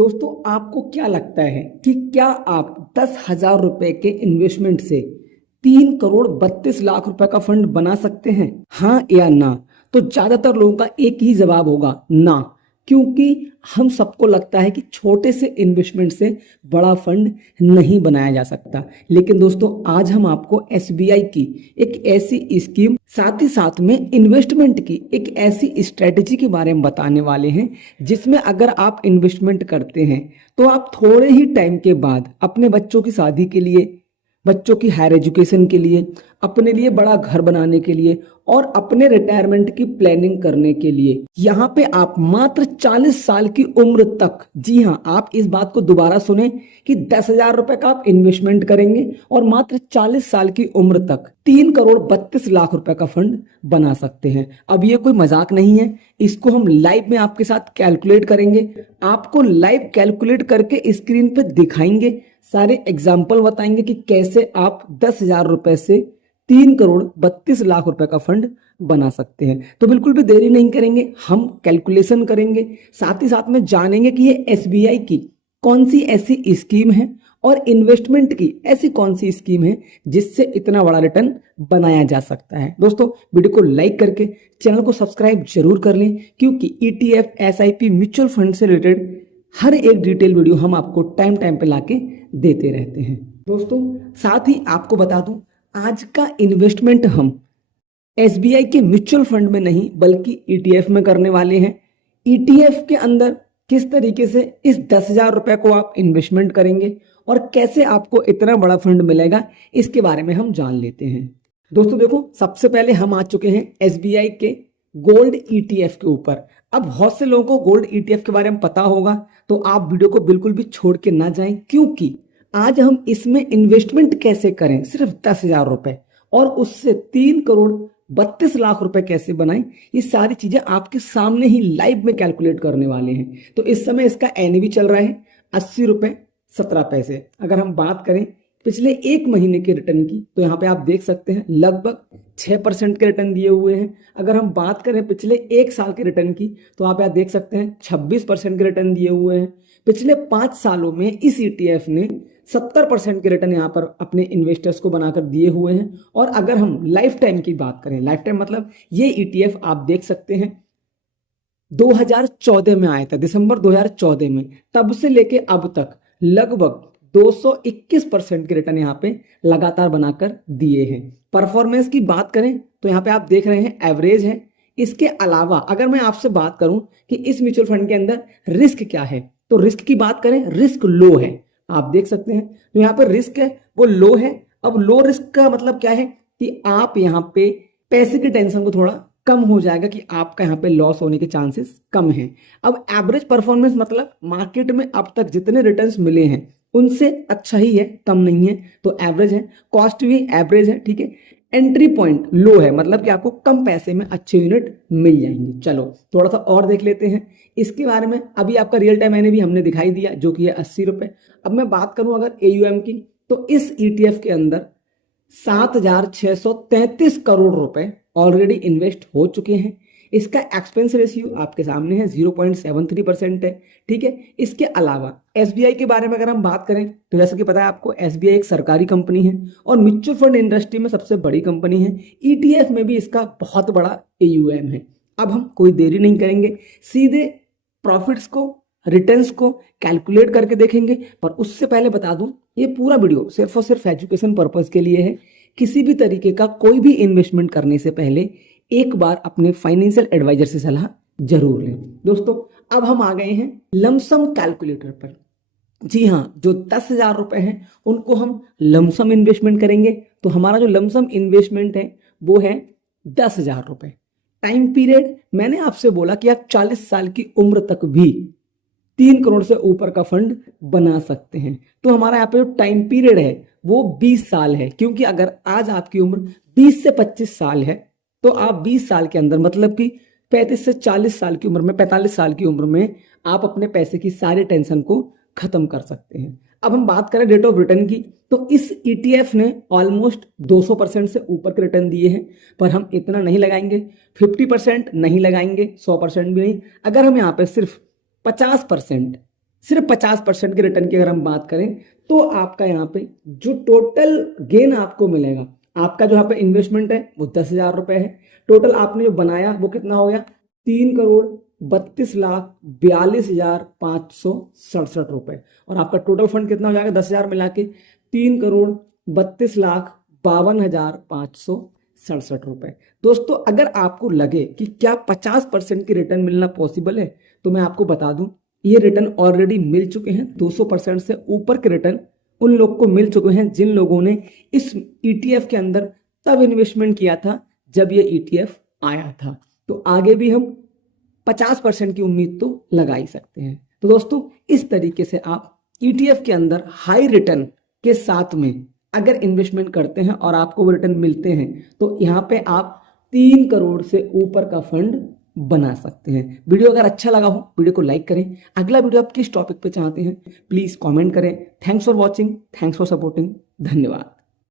दोस्तों, आपको क्या लगता है कि क्या आप 10,000 रुपए के इन्वेस्टमेंट से 3,32,00,000 रुपए का फंड बना सकते हैं? हाँ या ना? तो ज्यादातर लोगों का एक ही जवाब होगा, ना। क्योंकि हम सबको लगता है कि छोटे से इन्वेस्टमेंट से बड़ा फंड नहीं बनाया जा सकता। लेकिन दोस्तों, आज हम आपको एसबीआई की एक ऐसी स्कीम, साथ ही साथ में इन्वेस्टमेंट की एक ऐसी स्ट्रेटेजी के बारे में बताने वाले हैं जिसमें अगर आप इन्वेस्टमेंट करते हैं तो आप थोड़े ही टाइम के बाद अपने बच्चों की शादी के लिए, बच्चों की हायर एजुकेशन के लिए, अपने लिए बड़ा घर बनाने के लिए और अपने रिटायरमेंट की प्लानिंग करने के लिए यहाँ पे आप मात्र 40 साल की उम्र तक, जी हाँ, आप इस बात को दोबारा सुने कि 10,000 रुपए का आप इन्वेस्टमेंट करेंगे और मात्र 40 साल की उम्र तक 3,32,00,000 रुपए का फंड बना सकते हैं। अब ये कोई मजाक नहीं है, इसको हम लाइव में आपके साथ कैलकुलेट करेंगे, आपको लाइव कैलकुलेट करके स्क्रीन पे दिखाएंगे, सारे एग्जाम्पल बताएंगे कि कैसे आप 10,000 रुपए से 3,32,00,000 रुपए का फंड बना सकते हैं। तो बिल्कुल भी देरी नहीं करेंगे, हम कैलकुलेशन करेंगे, साथ ही साथ में जानेंगे कि ये एसबीआई की कौन सी ऐसी स्कीम है और इन्वेस्टमेंट की ऐसी कौन सी स्कीम है जिससे इतना बड़ा रिटर्न बनाया जा सकता है। दोस्तों, वीडियो को लाइक करके चैनल को सब्सक्राइब जरूर कर लें, क्योंकि ईटीएफ, एसआईपी, म्यूचुअल फंड से रिलेटेड हर एक डिटेल वीडियो हम आपको टाइम टाइम पे लाके देते रहते हैं। दोस्तों, साथ ही आपको बता दूं, आज का इन्वेस्टमेंट हम एसबीआई के म्यूचुअल फंड में नहीं बल्कि ईटीएफ में करने वाले हैं। ईटीएफ के अंदर किस तरीके से इस 10,000 रुपए को आप इन्वेस्टमेंट करेंगे और कैसे आपको इतना बड़ा फंड मिलेगा, इसके बारे में हम जान लेते हैं। दोस्तों देखो, सबसे पहले हम आ चुके हैं एसबीआई के गोल्ड ईटीएफ के ऊपर। अब बहुत से लोगों को गोल्ड ईटीएफ के बारे में पता होगा, तो आप वीडियो को बिल्कुल भी छोड़ के ना जाएं, क्योंकि आज हम इसमें इन्वेस्टमेंट कैसे करें सिर्फ 10,000 रुपए और उससे 3,32,00,000 रुपए कैसे बनाएं, ये सारी चीजें आपके सामने ही लाइव में कैलकुलेट करने वाले हैं। तो इस समय इसका एनएवी चल रहा है 80 रुपए 17 पैसे। अगर हम बात करें पिछले एक महीने के रिटर्न की, तो यहाँ पे आप देख सकते हैं लगभग 6% के रिटर्न दिए हुए हैं। अगर हम बात करें पिछले एक साल के रिटर्न की, तो आप यहाँ देख सकते हैं 26% के रिटर्न दिए हुए हैं। पिछले 5 सालों में इस ईटीएफ ने 70% के रिटर्न यहाँ पर अपने इन्वेस्टर्स को बनाकर दिए हुए हैं। और अगर हम लाइफ टाइम की बात करें, लाइफ टाइम मतलब ये ईटीएफ आप देख सकते हैं 2014 में आया था, दिसंबर 2014 में, तब से लेके अब तक लगभग 221% के रिटर्न यहाँ पे लगातार बनाकर दिए हैं। परफॉर्मेंस की बात करें तो यहाँ पे आप देख रहे हैं एवरेज है। इसके अलावा अगर मैं आपसे बात करूं कि इस म्यूचुअल फंड के अंदर रिस्क क्या है, तो रिस्क की बात करें, रिस्क लो है। आप देख सकते हैं तो यहाँ पर रिस्क है वो लो है। अब लो रिस्क का मतलब क्या है कि आप यहाँ पे पैसे की टेंशन को थोड़ा कम हो जाएगा कि आपका यहाँ पे लॉस होने के चांसेस कम हैं। अब एवरेज परफॉर्मेंस मतलब मार्केट में अब तक जितने रिटर्न्स मिले हैं उनसे अच्छा ही है, कम नहीं है, तो एवरेज है। कॉस्ट भी एवरेज है, ठीक है। एंट्री पॉइंट लो है, मतलब कि आपको कम पैसे में अच्छे यूनिट मिल जाएंगे। चलो थोड़ा सा और देख लेते हैं इसके बारे में। अभी आपका रियल टाइम मैंने भी हमने दिखाई दिया, जो कि है 80 रुपए। अब मैं बात करूं अगर एयूएम की, तो इस ईटीएफ के अंदर 7,633 करोड़ रुपए ऑलरेडी इन्वेस्ट हो चुके हैं। इसका एक्सपेंस रेशियो आपके सामने है, 0.73% है, ठीक है। इसके अलावा एसबीआई के बारे में अगर हम बात करें, तो जैसे कि पता है आपको, एसबीआई एक सरकारी कंपनी है और म्यूचुअल फंड इंडस्ट्री में सबसे बड़ी कंपनी है। ईटीएफ में भी इसका बहुत बड़ा एयूएम है। अब हम कोई देरी नहीं करेंगे, सीधे प्रॉफिट्स को, रिटर्न्स को कैलकुलेट करके देखेंगे। पर उससे पहले बता दूं, ये पूरा वीडियो सिर्फ और सिर्फ एजुकेशन पर्पज के लिए है। किसी भी तरीके का कोई भी इन्वेस्टमेंट करने से पहले एक बार अपने फाइनेंशियल एडवाइजर से सलाह जरूर लें। दोस्तों, अब हम आ गए हैं लमसम कैलकुलेटर पर। जी हाँ, जो 10,000 रुपए हैं उनको हम लमसम इन्वेस्टमेंट करेंगे। तो हमारा जो लमसम इन्वेस्टमेंट है वो है 10,000 रुपए। टाइम पीरियड मैंने आपसे बोला कि आप 40 साल की उम्र तक भी 3 करोड़ से ऊपर का फंड बना सकते हैं। तो हमारा यहाँ पे जो टाइम पीरियड है वो 20 साल है, क्योंकि अगर आज आपकी उम्र 20 से 25 साल है तो आप 20 साल के अंदर, मतलब कि 35 से 40 साल की उम्र में, 45 साल की उम्र में आप अपने पैसे की सारी टेंशन को खत्म कर सकते हैं। अब हम बात करें रेट ऑफ रिटर्न की, तो इस ईटीएफ ने ऑलमोस्ट 200% से ऊपर के रिटर्न दिए हैं। पर हम इतना नहीं लगाएंगे, 50% नहीं लगाएंगे, 100% भी नहीं। अगर हम यहाँ पे सिर्फ 50% सिर्फ 50% के रिटर्न की अगर हम बात करें तो आपका यहाँ पे जो टोटल गेन आपको मिलेगा, आपका जो यहाँ पे इन्वेस्टमेंट है वो 10,000 रुपए है। टोटल आपने जो बनाया वो कितना हो गया, 3,32,42,567 रुपए। और आपका टोटल फंड कितना हो जाएगा 10,000 मिला के 3,32,52,567 रुपए। दोस्तों अगर आपको लगे कि क्या 50% की रिटर्न मिलना पॉसिबल है, तो मैं आपको बता दूं ये रिटर्न ऑलरेडी मिल चुके हैं। 200% से ऊपर के रिटर्न उन लोग को मिल चुके हैं जिन लोगों ने इस ETF के अंदर तब इन्वेस्टमेंट किया था जब ये ETF आया था। तो आगे भी हम 50% की उम्मीद तो लगा ही सकते हैं। तो दोस्तों इस तरीके से आप ETF के अंदर हाई रिटर्न के साथ में अगर इन्वेस्टमेंट करते हैं और आपको वो रिटर्न मिलते हैं तो यहाँ पे आप 3 करोड़ से ऊपर का फंड बना सकते हैं। वीडियो अगर अच्छा लगा हो वीडियो को लाइक करें। अगला वीडियो आप किस टॉपिक पे चाहते हैं प्लीज कमेंट करें। Thanks for watching, thanks for supporting, धन्यवाद।